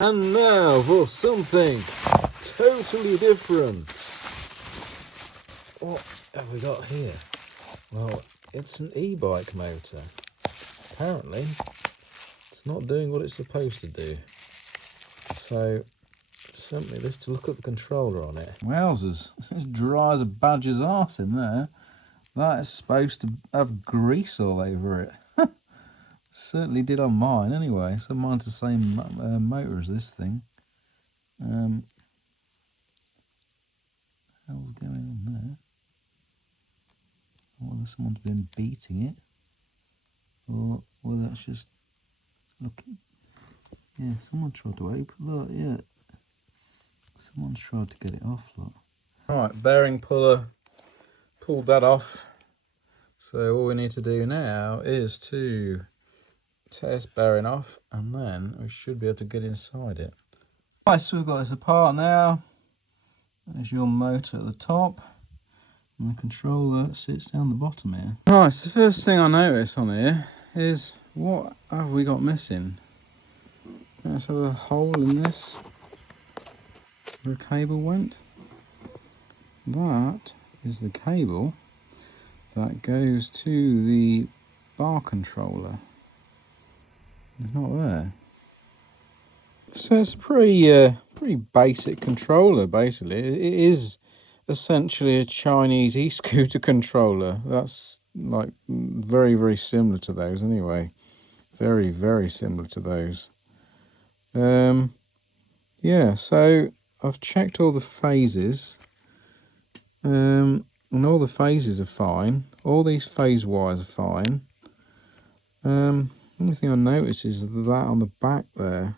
And now for something totally different. What have we got here? Well, it's an e-bike motor. Apparently, it's not doing what it's supposed to do. So, sent me this to look at the controller on it. Wowzers, it's dry as a badger's arse in there. That is supposed to have grease all over it. Certainly did on mine anyway, so mine's the same motor as this thing. Hell's going on there? Whether someone's been beating it, or whether that's just looking. Yeah, someone tried to open. Look, yeah, someone's tried to get it off. Look. Right, bearing puller, pulled that off. So all we need to do now is to test bearing off, and then we should be able to get inside it. Right, so we've got this apart now. There's your motor at the top, and the controller sits down the bottom here. Right, so the first thing I notice on here is, what have we got missing? Let's have a hole in this where the cable went. That is the cable that goes to the bar controller. It's not there. So it's a pretty basic controller, basically. It is essentially a Chinese e-scooter controller. That's like very, very similar to those anyway. Very, very similar to those. Yeah, so I've checked all the phases. And all the phases are fine. All these phase wires are fine. Only thing I notice is that on the back there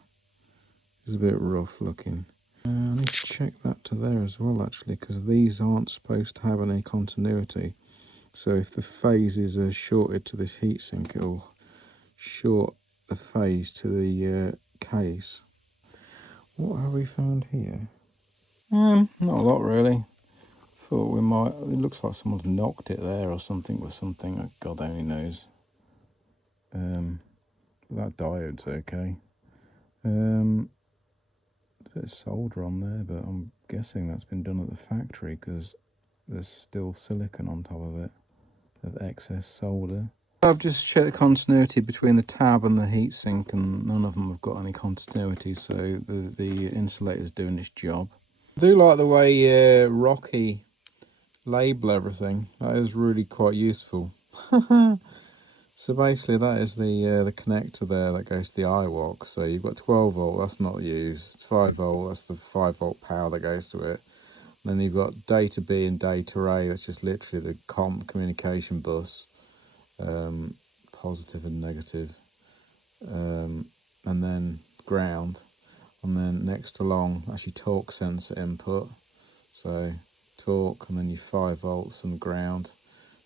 is a bit rough looking. I need to check that to there as well, actually, because these aren't supposed to have any continuity. So if the phases are shorted to this heatsink, it'll short the phase to the case. What have we found here? Not a lot really. Thought we might. It looks like someone's knocked it there or something with something. God only knows. That diode's okay. A bit of solder on there, but I'm guessing that's been done at the factory because there's still silicon on top of it, of excess solder. I've just checked the continuity between the tab and the heatsink, and none of them have got any continuity, so the insulator's doing its job. I do like the way Rocky label everything. That is really quite useful. So basically that is the connector there that goes to the iwok. So you've got 12 volt, that's not used. It's 5 volt, that's the 5 volt power that goes to it. And then you've got data B and data A, that's just literally the communication bus, positive and negative. And then ground. And then next along, actually torque sensor input. So torque, and then your 5 volts and ground.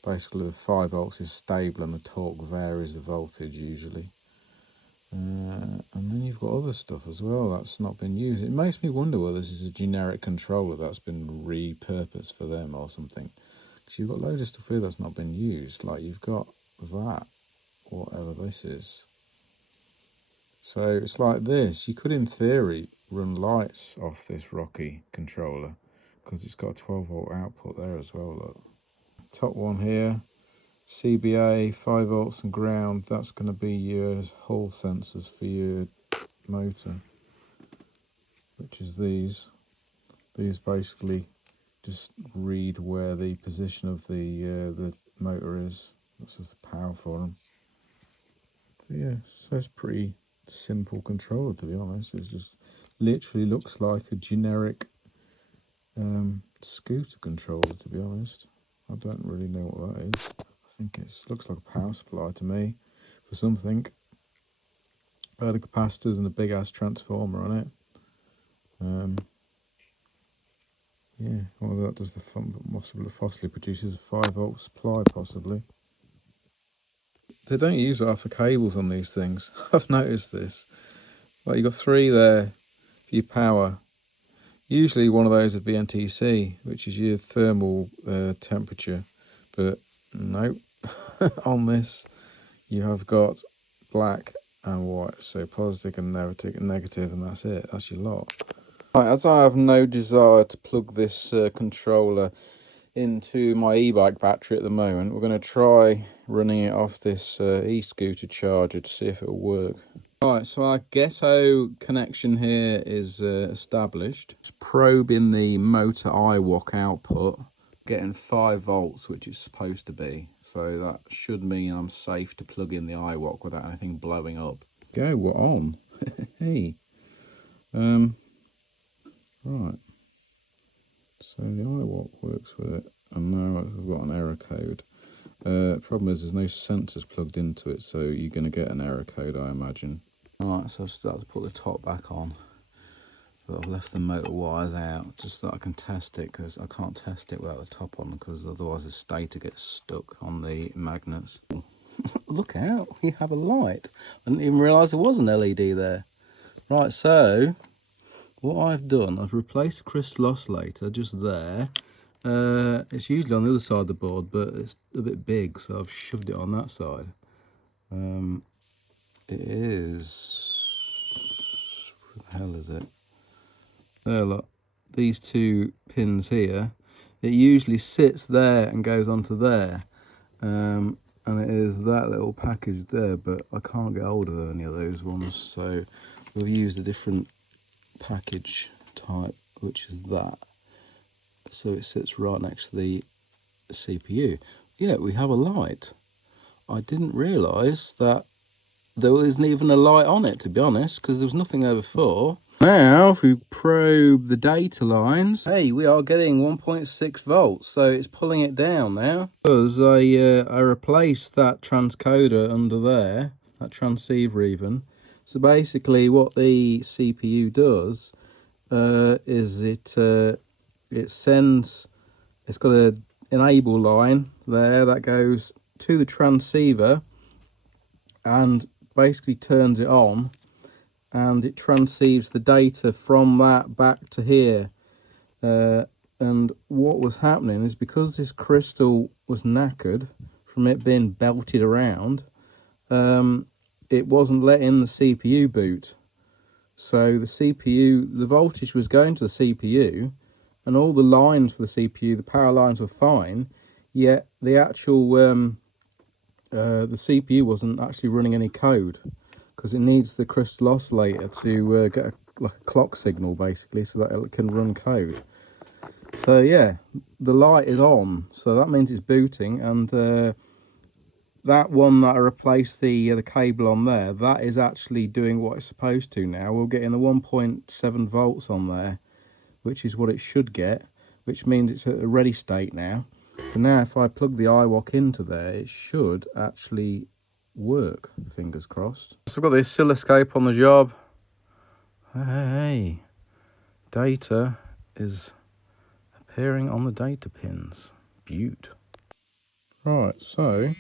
Basically the 5 volts is stable and the torque varies the voltage usually. And then you've got other stuff as well that's not been used. It makes me wonder whether this is a generic controller that's been repurposed for them or something. Because you've got loads of stuff here that's not been used. Like you've got that, whatever this is. So it's like this. You could in theory run lights off this Rocky controller because it's got a 12 volt output there as well. Look. Top one here, CBA, 5 volts and ground. That's going to be your Hall sensors for your motor, which is these. These basically just read where the position of the motor is. This is the power for them. But yeah, so it's pretty simple controller, to be honest. It just literally looks like a generic scooter controller, to be honest. I don't really know what that is. I think it looks like a power supply to me for something. The capacitors and a big ass transformer on it. Yeah, well that does the possibly produces a 5 volt supply possibly. They don't use half the cables on these things. I've noticed this. Like you've got 3 there for your power. Usually one of those would be NTC, which is your thermal temperature, but no. On this you have got black and white. So positive and negative, and that's it. That's your lot. Right, as I have no desire to plug this controller into my e-bike battery at the moment, we're going to try running it off this e-scooter charger to see if it'll work. Right, so I guess our connection here is established. It's probing the motor iwok output, getting 5 volts, which it's supposed to be. So that should mean I'm safe to plug in the iwok without anything blowing up. Go, we're on. Hey. Right. So the iwok works with it, and now I've got an error code. Problem is there's no sensors plugged into it, so you're going to get an error code, I imagine. Alright, so I've started to put the top back on, but I've left the motor wires out just so that I can test it, because I can't test it without the top on, because otherwise the stator gets stuck on the magnets. Look out, you have a light. I didn't even realise there was an LED there. Right, so what I've done, I've replaced the crystal oscillator just there. It's usually on the other side of the board, but it's a bit big, so I've shoved it on that side. It is... what the hell is it? There, look. These 2 pins here. It usually sits there and goes onto there. And it is that little package there, but I can't get hold of any of those ones, so we've used a different package type, which is that. So it sits right next to the CPU. Yeah, we have a light. I didn't realise that there wasn't even a light on it, to be honest, because there was nothing there before. Now, if we probe the data lines, hey, we are getting 1.6 volts, so it's pulling it down now. Because I replaced that transcoder under there, that transceiver even. So basically what the CPU does is it sends, it's got an enable line there that goes to the transceiver and basically turns it on, and it transceives the data from that back to here. And what was happening is, because this crystal was knackered from it being belted around, it wasn't letting the CPU boot. So the CPU, the voltage was going to the CPU, and all the lines for the CPU, the power lines, were fine, yet the actual the CPU wasn't actually running any code, because it needs the crystal oscillator to get like a clock signal, basically, so that it can run code. So yeah, the light is on, so that means it's booting, and that one that I replaced the cable on there, that is actually doing what it's supposed to now. We're getting the 1.7 volts on there, which is what it should get, which means it's at a ready state now. So now if I plug the iwok into there, it should actually work, fingers crossed. So I've got the oscilloscope on the job. Hey, data is appearing on the data pins. Beaut. Right, so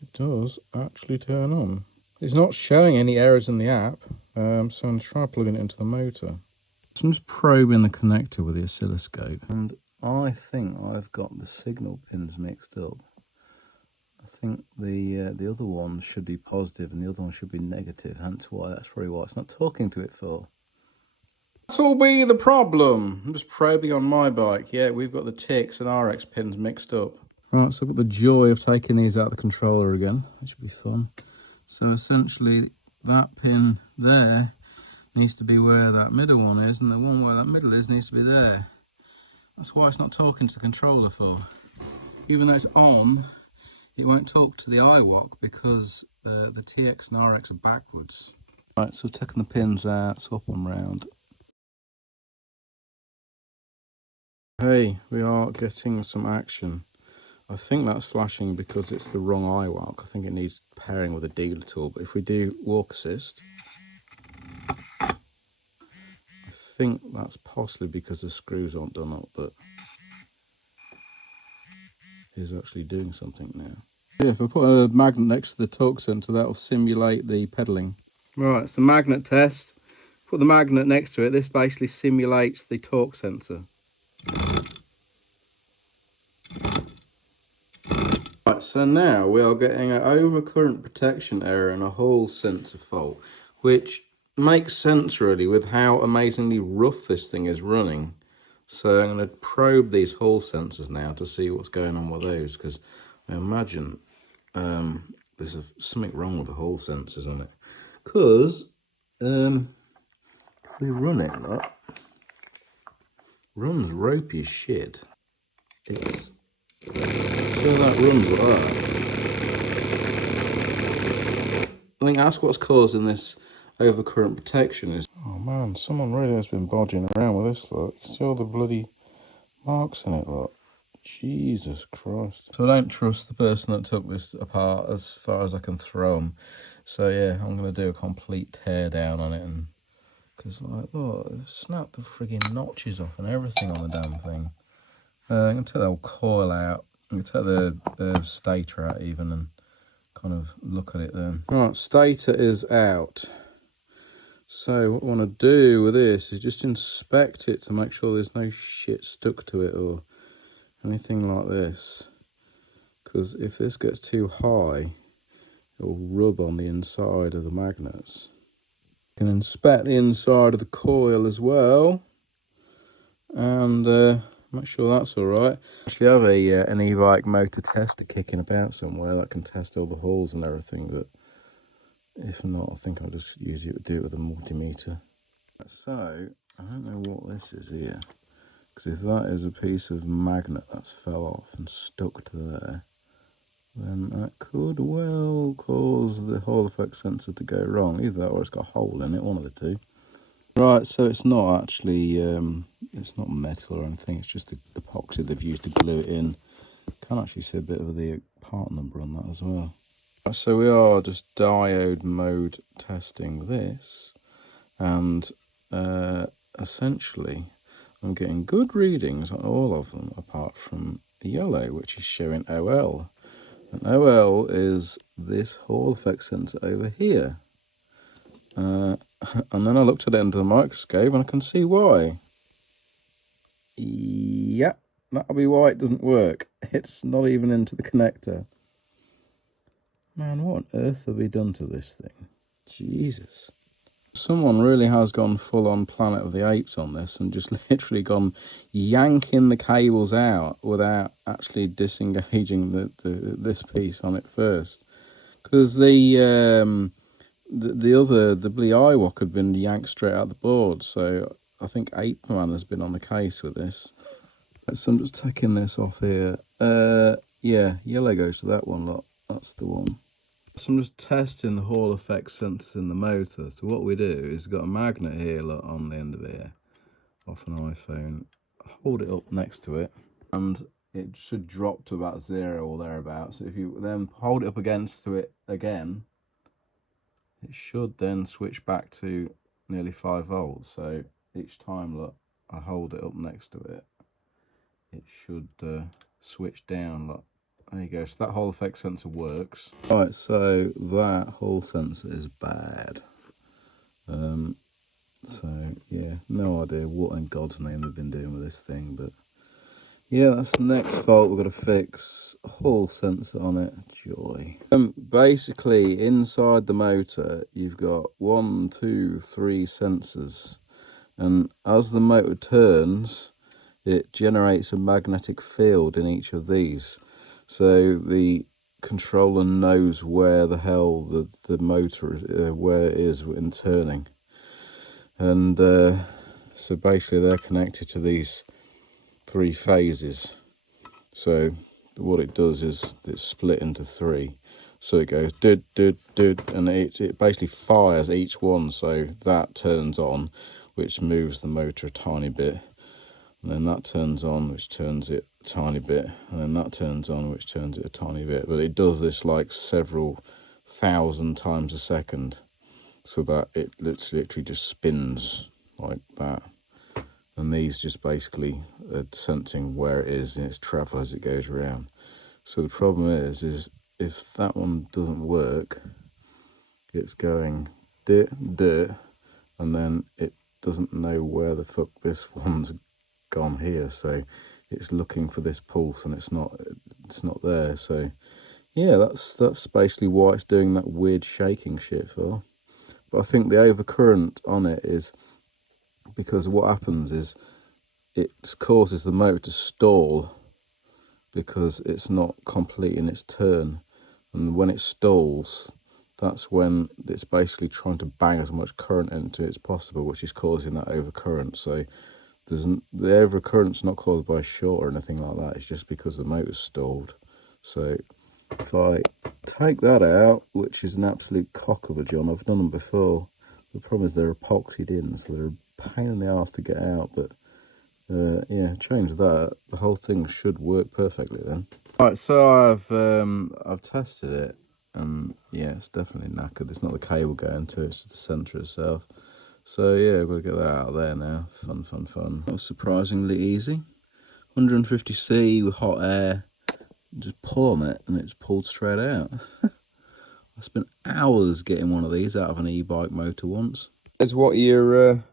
it does actually turn on. It's not showing any errors in the app, so I'm going to try plugging it into the motor. So I'm just probing the connector with the oscilloscope, and I think I've got the signal pins mixed up. I think the other one should be positive and the other one should be negative, hence why that's probably why it's not talking to it for. That'll be the problem. I'm just probing on my bike. Yeah, we've got the TX and RX pins mixed up. Right, so I've got the joy of taking these out of the controller again. That should be fun. So essentially that pin there needs to be where that middle one is, and the one where that middle is needs to be there. That's why it's not talking to the controller for. Even though it's on, it won't talk to the iwok because the TX and RX are backwards. Right, so taking the pins out, swap them round. Hey, we are getting some action. I think that's flashing because it's the wrong iwok. I think it needs pairing with a dealer tool, but if we do walk assist, I think that's possibly because the screws aren't done up, but is actually doing something now. Yeah, if I put a magnet next to the torque sensor, that'll simulate the pedalling. Right, it's a magnet test. Put the magnet next to it. This basically simulates the torque sensor. Right, So now we are getting an overcurrent protection error and a Hall sensor fault, which makes sense really with how amazingly rough this thing is running. So I'm going to probe these Hall sensors now to see what's going on with those, because I imagine there's something wrong with the Hall sensors on it. Because if we run it, look, runs ropey as shit. It's, so that runs like that. I think that's what's causing this overcurrent protection is... Oh man, someone really has been bodging around with this, look. You see all the bloody marks in it, look. Jesus Christ. So I don't trust the person that took this apart as far as I can throw them. So yeah, I'm going to do a complete tear down on it, and because like, look, they've snapped the frigging notches off and everything on the damn thing. I'm going to take the old coil out. I'm going to take the stator out even and kind of look at it then. Right, stator is out. So what I want to do with this is just inspect it to make sure there's no shit stuck to it or anything like this. Because if this gets too high, it'll rub on the inside of the magnets. You can inspect the inside of the coil as well, and make sure that's all right. Actually have an e-bike motor tester kicking about somewhere that can test all the holes and everything, but if not, I think I'll just do it with a multimeter. So I don't know what this is here, because if that is a piece of magnet that's fell off and stuck to there, then that could well cause the Hall effect sensor to go wrong. Either that or it's got a hole in it, one of the two. Right, so it's not actually, it's not metal or anything, it's just the epoxy they've used to glue it in. Can actually see a bit of the part number on that as well. So we are just diode mode testing this, and essentially I'm getting good readings on all of them apart from the yellow, which is showing OL. And OL is this Hall effect sensor over here. And then I looked at it under the microscope and I can see why. Yep, that'll be why it doesn't work. It's not even into the connector. Man, what on earth have we done to this thing? Jesus. Someone really has gone full on Planet of the Apes on this and just literally gone yanking the cables out without actually disengaging this piece on it first. Because the bloody iwok had been yanked straight out the board, so I think Ape Man has been on the case with this. So I'm just taking this off here. Yeah, yellow goes to that one, look. That's the one. So I'm just testing the Hall effect sensors in the motor. So what we do is we've got a magnet here, look, on the end of here, off an iPhone. Hold it up next to it, and it should drop to about 0 or thereabouts. So if you then hold it up against to it again, it should then switch back to nearly 5 volts. So each time, look, I hold it up next to it, it should switch down, look. There you go, so that Hall effect sensor works. Right, so that Hall sensor is bad. So yeah, no idea what in God's name they've been doing with this thing, but yeah, that's the next fault we've got to fix. Hall sensor on it, joy. Basically, inside the motor, you've got 1, 2, 3 sensors, and as the motor turns, it generates a magnetic field in each of these. So the controller knows where the hell the motor is, where it is in turning. And so basically they're connected to these 3 phases. So what it does is it's split into 3. So it goes dud, dud, dud, and it basically fires each one. So that turns on, which moves the motor a tiny bit. And then that turns on, which turns it a tiny bit, and then that turns on, which turns it a tiny bit. But it does this like several thousand times a second, so that it literally just spins like that. And these just basically are sensing where it is in its travel as it goes around. So the problem is if that one doesn't work, it's going dit, and then it doesn't know where the fuck this one's gone here, so it's looking for this pulse and it's not there. So yeah, that's basically why it's doing that weird shaking shit for. But I think the overcurrent on it is because what happens is it causes the motor to stall because it's not completing its turn, and when it stalls, that's when it's basically trying to bang as much current into it as possible, which is causing that overcurrent. So the overcurrent's not caused by a short or anything like that, it's just because the motor's stalled. So if I take that out, which is an absolute cock of a John, I've done them before. The problem is they're epoxied in, so they're a pain in the arse to get out, but yeah, change that, the whole thing should work perfectly then. Right, so I've tested it, and yeah, it's definitely knackered. It's not the cable going to it, it's the centre itself. So yeah, we've got to get that out of there now. Fun. That was surprisingly easy. 150C with hot air. Just pull on it and it's pulled straight out. I spent hours getting one of these out of an e-bike motor once. There's what your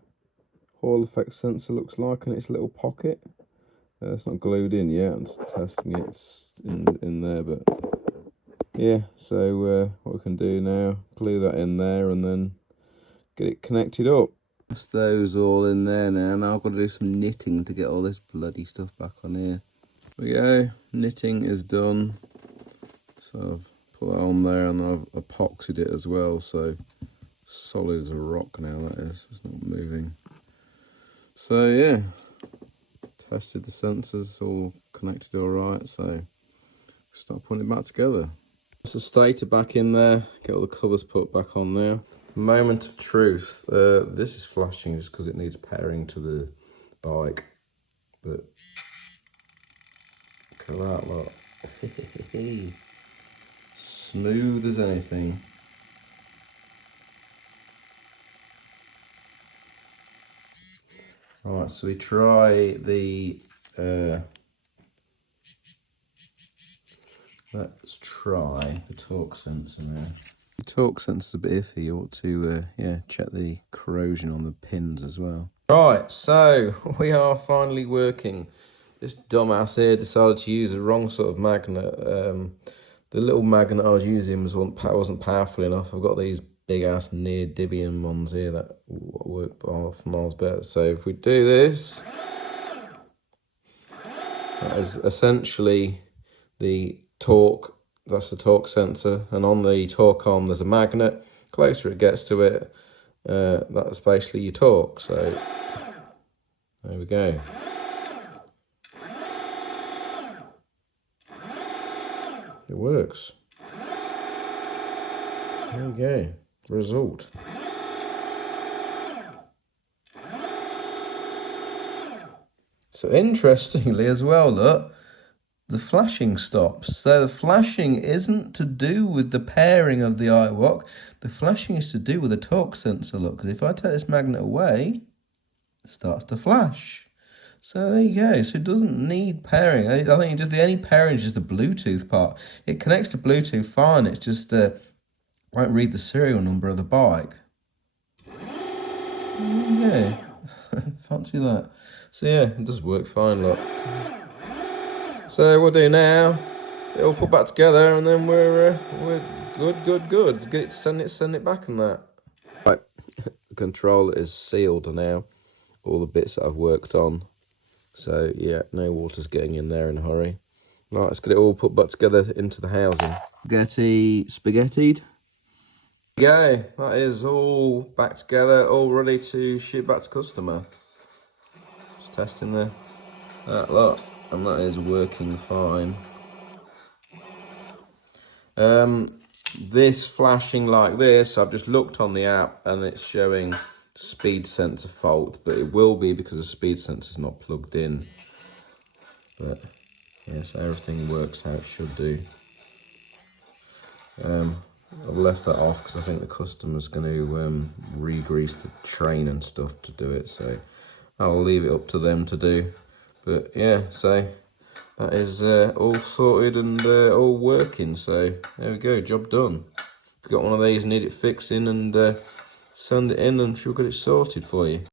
Hall effect sensor looks like in its little pocket. It's not glued in yet, I'm just testing it. It's in there, but yeah, so what we can do now, glue that in there and then get it connected up. That's those all in there now. Now I've got to do some knitting to get all this bloody stuff back on here. There we go, knitting is done. So I've put that on there and I've epoxied it as well, so solid as a rock now that is, it's not moving. So yeah, tested the sensors, all connected all right, so start putting it back together. There's the stator back in there, get all the covers put back on there. Moment of truth, this is flashing just because it needs pairing to the bike, but look at that, look. Smooth as anything. Alright, so we try the let's try the torque sensor now. The torque sensor's a bit iffy. You ought to yeah, check the corrosion on the pins as well. Right, so we are finally working. This dumbass here decided to use the wrong sort of magnet. The little magnet I was using wasn't powerful enough. I've got these big ass neodymium ones here that work half miles better. So if we do this, that is essentially the torque. That's the torque sensor, and on the torque arm there's a magnet. Closer it gets to it, that's basically your torque. So there we go. It works. There we go. Result. So interestingly as well, look, the flashing stops. So the flashing isn't to do with the pairing of the iwok. The flashing is to do with the torque sensor, look. Because if I take this magnet away, it starts to flash. So there you go. So it doesn't need pairing. I think just the only pairing is just the Bluetooth part. It connects to Bluetooth fine. It's just won't read the serial number of the bike. Yeah, fancy that. So yeah, it does work fine, look. So we'll do now, it'll put back together and then we're good. Get it, send it back and that. Right, the controller is sealed now, all the bits that I've worked on. So yeah, no water's getting in there in a hurry. Right, let's get it all put back together into the housing. Spaghettied. Go, that is all back together, all ready to ship back to customer. Just testing that lot, and that is working fine. This flashing like this, I've just looked on the app and it's showing speed sensor fault, but it will be because the speed sensor is not plugged in. But yes, everything works how it should do. I've left that off because I think the customer's going to re-grease the train and stuff to do it, so I'll leave it up to them to do. But yeah, so that is all sorted and all working, so there we go, job done. If you've got one of these, need it fixing, and send it in and she'll get it sorted for you.